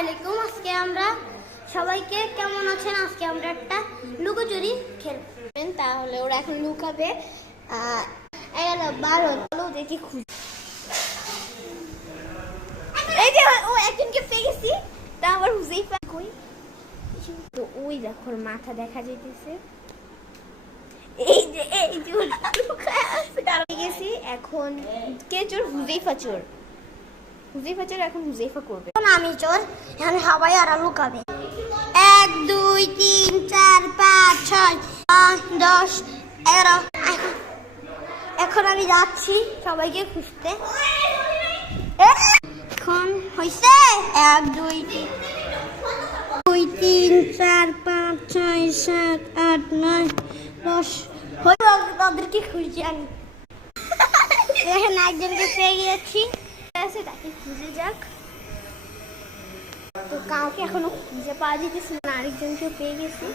আলাইকুম। আজকে আমরা সবাইকে কেমন আছেন? আজকে আমরা একটা লুকোচুরি খেলবেন, তাহলে ওরা এখন লুকাবে। 11-12 দেখি খুঁজ। এই যে ও একজনকে পেয়ে গেছি, তা আবার হুজাইফা কই? তো ওই দেখো মাথা দেখা যাইতেছে। এই যে লুকায় আছে গেছি। এখন কে চোর? হুজাইফা চোর। হুজাইফা চোর, এখন হুজাইফা করবে। আমি চোর, এখন সবাই আর লুকাবে। 1 2 3 4 5 6 7 10 11। এখন আমি যাচ্ছি সবাইকে খুঁজতে। এখন হইছে 1 2 3 4 5 6 7 8 9 10। তাদেরকে খুঁজছি আমি। এখানে একজনকে পেয়ে গেছি, তাকে খুঁজে যাক। তো কাউকে এখনো খুঁজে পাওয়া যেতেছে না, আরেকজনকে পেয়ে গেছি।